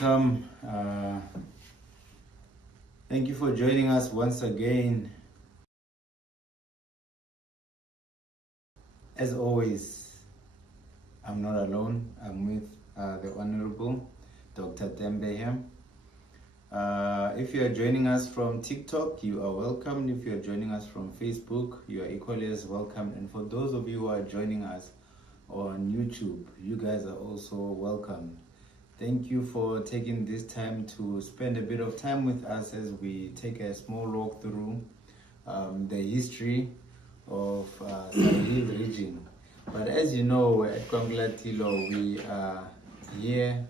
Welcome. Thank you for joining us once again. As always, I'm not alone. I'm with the Honorable Dr. Tembe here. If you are joining us from TikTok, you are welcome. If you are joining us from Facebook, you are equally as welcome. And for those of you who are joining us on YouTube, you guys are also welcome. Thank you for taking this time to spend a bit of time with us as we take a small walk through the history of Sahel Region. But as you know, at Nkwangulatilo, we are here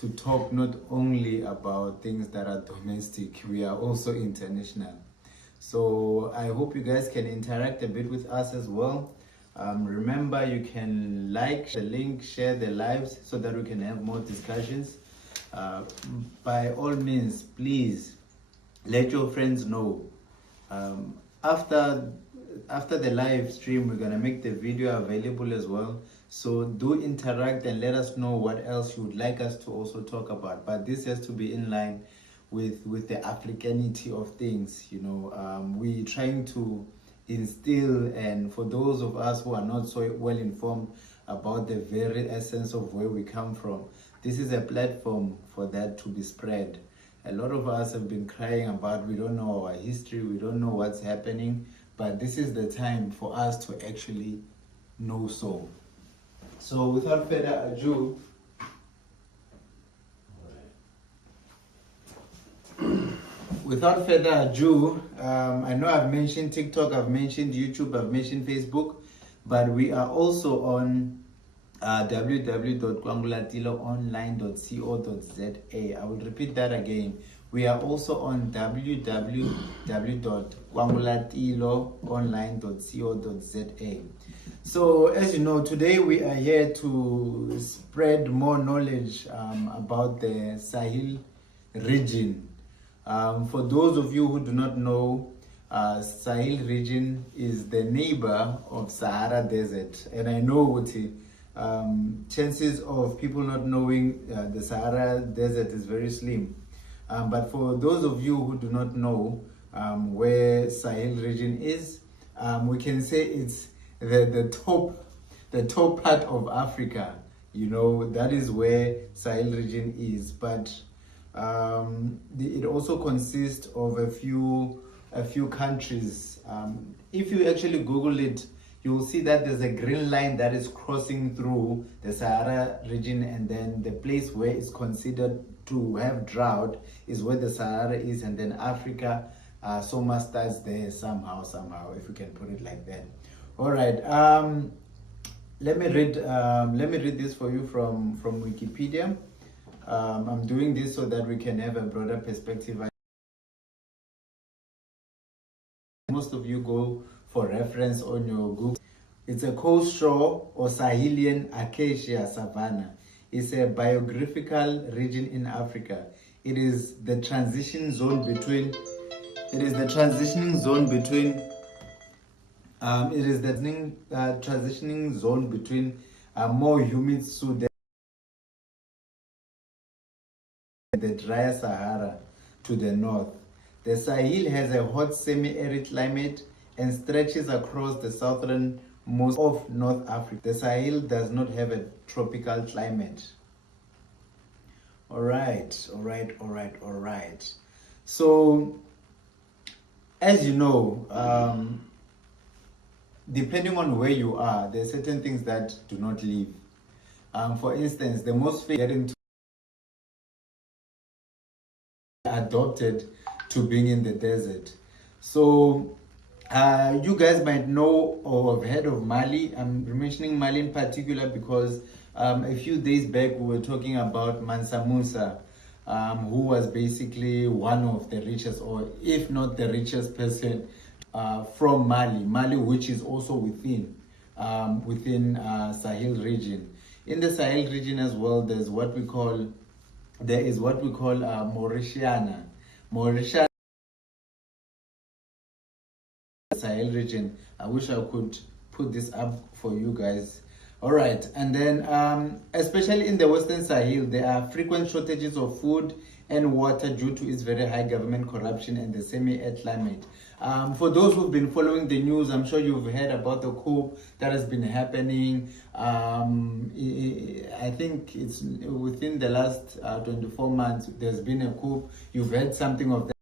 to talk not only about things that are domestic, we are also international. So I hope you guys can interact a bit with us as well. Remember, you can like the link, share the lives so that we can have more discussions. By all means, please let your friends know. After the live stream, we're gonna make the video available as well. So do interact and let us know what else you would like us to also talk about. But this has to be in line with the Africanity of things. You know, we're trying to instill, and for those of us who are not so well informed about the very essence of where we come from, this is a platform for that to be spread. A lot of us have been crying about we don't know our history, we don't know what's happening, but this is the time for us to actually know so. So without further ado, I know I've mentioned TikTok, I've mentioned YouTube, I've mentioned Facebook, but we are also on www.nkwangulatilo.online.co.za. I will repeat that again. We are also on www.nkwangulatilo.online.co.za. So, as you know, today we are here to spread more knowledge about the Sahel region. For those of you who do not know, Sahel region is the neighbor of Sahara Desert, and I know what chances of people not knowing the Sahara Desert is very slim. But for those of you who do not know where Sahel region is, we can say it's the top part of Africa. You know, that is where Sahel region is. But it also consists of a few countries. If you actually Google it, you will see that there's a green line that is crossing through the Sahara region, and then the place where it's considered to have drought is where the Sahara is, and then Africa Soma starts there somehow, if we can put it like that. All right. Let me read this for you from Wikipedia. I'm doing this so that we can have a broader perspective. Most of you go for reference on your Google. It's a coast shore or Sahelian acacia savanna. It's a biographical region in Africa. It is the transitioning zone between more humid Sudan and the drier Sahara to the north. The Sahel has a hot semi-arid climate and stretches across the southernmost of North Africa. The Sahel does not have a tropical climate. All right. So, as you know, depending on where you are, there are certain things that do not live. For instance, the most getting adopted to being in the desert. So you guys might know or have heard of Mali. I'm mentioning Mali in particular because a few days back we were talking about Mansa Musa, who was basically one of the richest, or if not the richest person from Mali, which is also within Sahel region. In the Sahel region as well, there is what we call Mauritania. Sahel region. I wish I could put this up for you guys. All right, and then especially in the Western Sahel, there are frequent shortages of food and water due to its very high government corruption and the semi-arid climate. For those who've been following the news, I'm sure you've heard about the coup that has been happening. I think it's within the last 24 months, there's been a coup. You've heard something of that.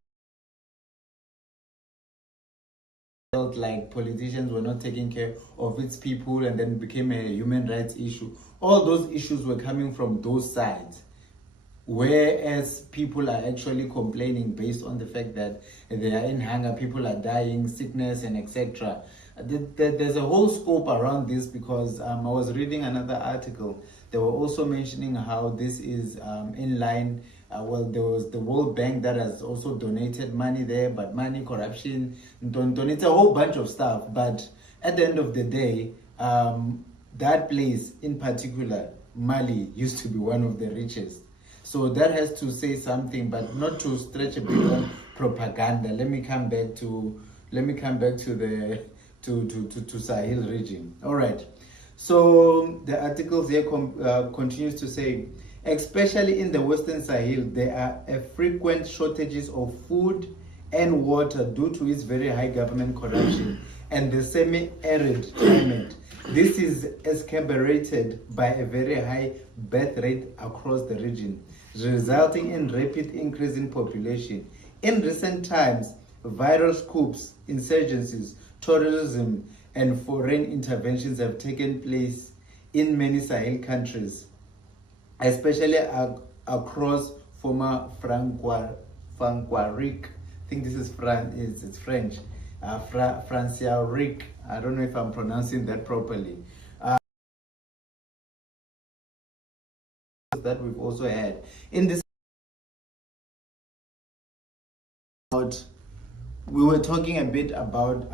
Felt like politicians were not taking care of its people, and then became a human rights issue. All those issues were coming from those sides, whereas people are actually complaining based on the fact that they are in hunger, people are dying, sickness, and etc. There's a whole scope around this because I was reading another article. They were also mentioning how this is in line. There was the World Bank that has also donated money there, but money, corruption, donates a whole bunch of stuff. But at the end of the day, that place in particular, Mali, used to be one of the richest. So that has to say something, but not to stretch a bit on propaganda. Let me come back to the to Sahel region. All right. So the article here continues to say, especially in the Western Sahel, there are frequent shortages of food and water due to its very high government corruption and the semi-arid climate. This is exacerbated by a very high birth rate across the region, resulting in rapid increase in population. In recent times, viral coups, insurgencies, terrorism, and foreign interventions have taken place in many Sahel countries, especially across former Francois. I think this is it's French. Franciauric. I don't know if I'm pronouncing that properly. that we've also had. In this, we were talking a bit about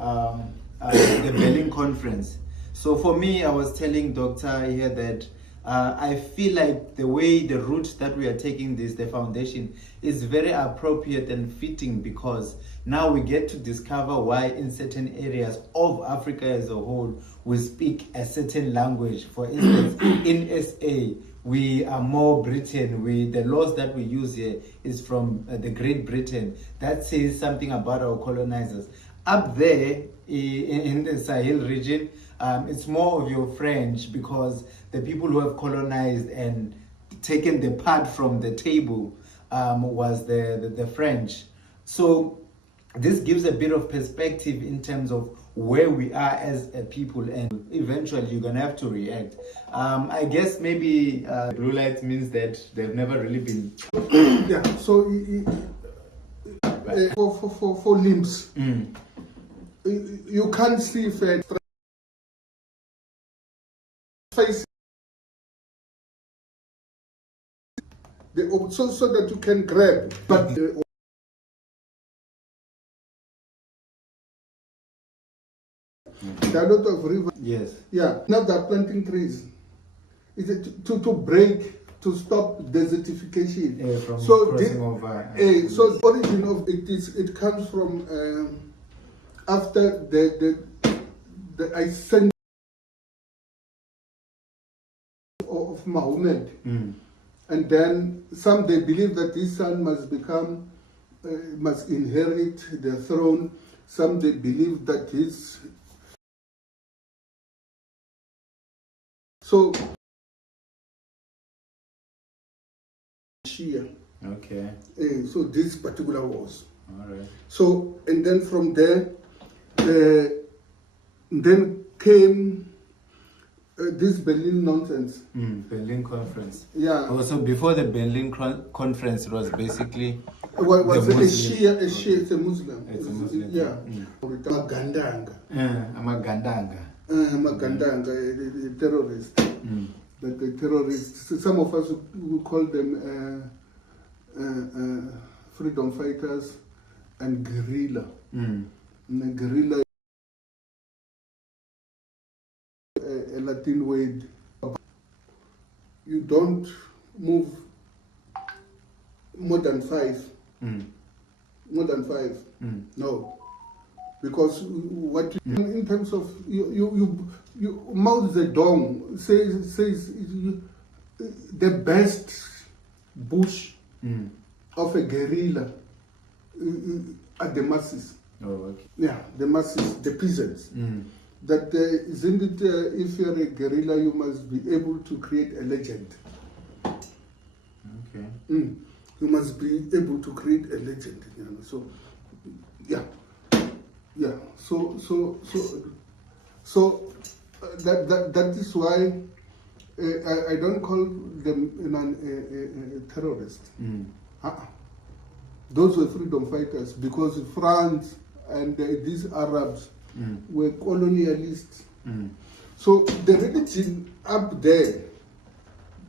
the Berlin conference. So for me, I was telling Doctor here that I feel like the route that we are taking this, the foundation, is very appropriate and fitting, because now we get to discover why in certain areas of Africa as a whole, we speak a certain language. For instance, in SA, we are more Britain. The laws that we use here is from the Great Britain. That says something about our colonizers. Up there in the Sahel region, it's more of your French, because the people who have colonized and taken the part from the table was the French. So this gives a bit of perspective in terms of where we are as a people, and eventually you're gonna have to react. I guess maybe blue light means that they've never really been. Yeah. So for limbs, you can't see face so that you can grab, but. There are a lot of rivers. Yes. Yeah. Now they're planting trees. Is it to break, to stop desertification? From so crossing over. So the origin of it comes from after the ascent of Muhammad, and then some they believe that his son must inherit the throne. Some they believe that his So, Shia. Okay. So this particular wars. All right. So, and then from there, then came this Berlin nonsense. Berlin conference. Yeah. Also, before the Berlin conference, it was basically. Was a Shia, it's a Muslim. It's a Muslim. Yeah. Magandanga. Magandanga. Magandanga, terrorist. Like a terrorist. Some of us would call them freedom fighters and guerrilla. And guerrilla, a Latin word. You don't move more than five. More than five. No. Because what in terms of you Mao Zedong says the best bush of a guerrilla are the masses. Oh, okay. Yeah, the masses, the peasants. That isn't it? If you're a guerrilla, you must be able to create a legend. Okay. You must be able to create a legend. You know? So, yeah. Yeah, so that is why I don't call them terrorists. Those were freedom fighters, because France and these Arabs were colonialists. So the religion up there,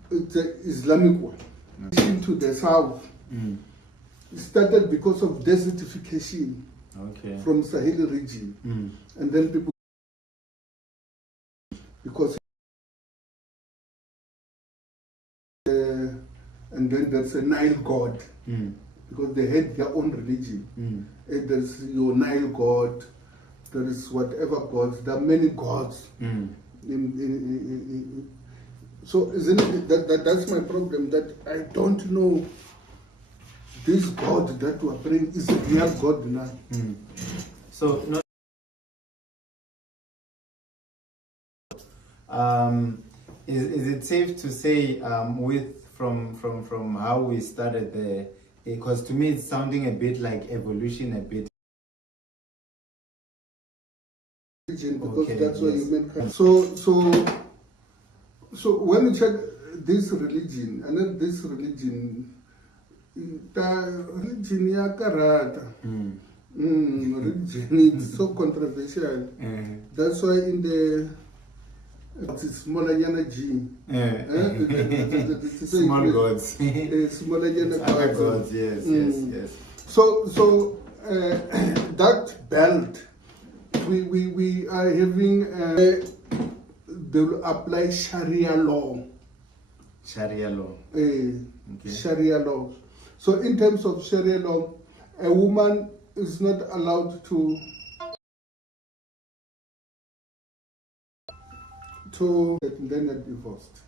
it's an Islamic one. To the south, it started because of desertification. Okay. From Sahel region, and then people, because and then there's a Nile god, because they had their own religion. And there's your Nile god, there is whatever gods, there are many gods. So isn't it that's my problem, that I don't know. This God that we are praying is a real God now. So, is it safe to say, from how we started there, because to me it's sounding a bit like evolution, a bit. Because Okay, that's why yes. you meant. So when you check this religion, and then this religion. The religion ya karata. Religion is so controversial. That's why in the It's smaller energy. Small gods. Smaller energy. Other gods, yes, yes. So that belt, we are having, they will apply Sharia law. Sharia law. Okay. Sharia law. So in terms of Sharia law, a woman is not allowed to then get divorced.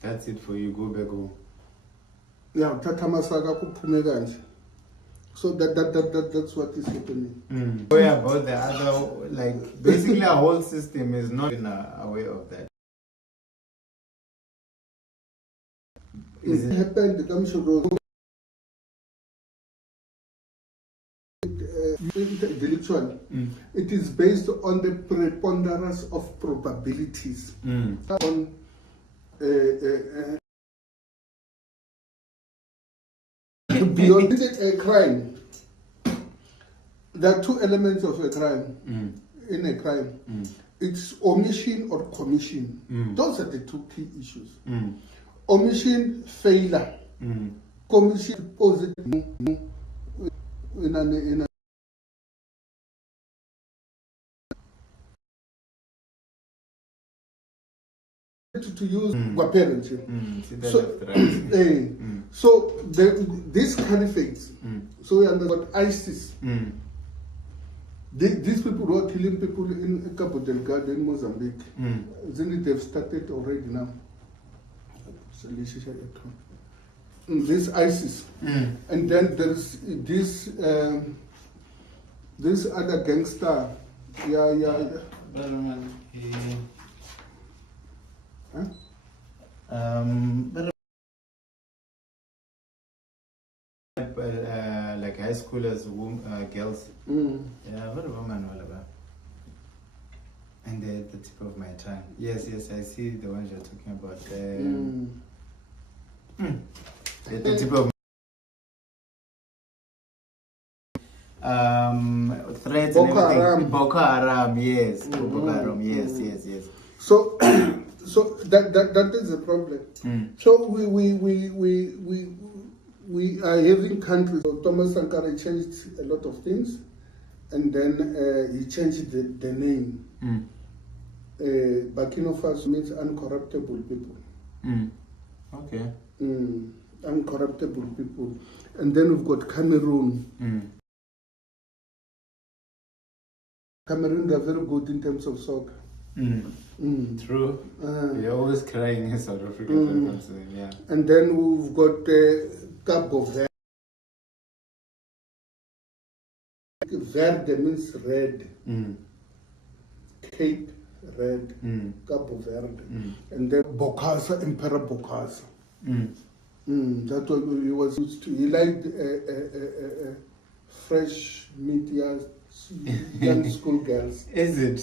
That's it for you. Go back home. Yeah, tatamasaka kuphume kanje. So that's what is happening. Aware about the other, like basically our whole system is not aware of that. It happened, the commission wrote intellectual. It is based on the preponderance of probabilities. On beyond a crime, there are two elements of a crime. In a crime, it's omission or commission. Those are the two key issues. Omission, failure. Commission, positive. In to use parents. So this caliphate, so we understand ISIS. These people who are killing people in Cabo Delgado in Mozambique, they've started already now. This ISIS, and then there's this other gangster. Like high schoolers, girls. Yeah, what about Manuel? And they're at the tip of my tongue. Yes, I see the ones you're talking about. At the tip of threats and everything. Boko Haram, yes. Boko Haram, yes. So that is the problem. So we are having countries. So Thomas Sankara changed a lot of things, and then he changed the name. Burkina Faso means uncorruptible people. Okay. Uncorruptible people, and then we've got Cameroon. Cameroon, they're very good in terms of soccer. True. You're always crying in South Africa. Yeah. And then we've got Cabo Verde. Verde means red. Cape red. Cabo Verde. And then Bokassa, Emperor Bokassa. That's what he was used to. He liked fresh meat, young school girls. Is it?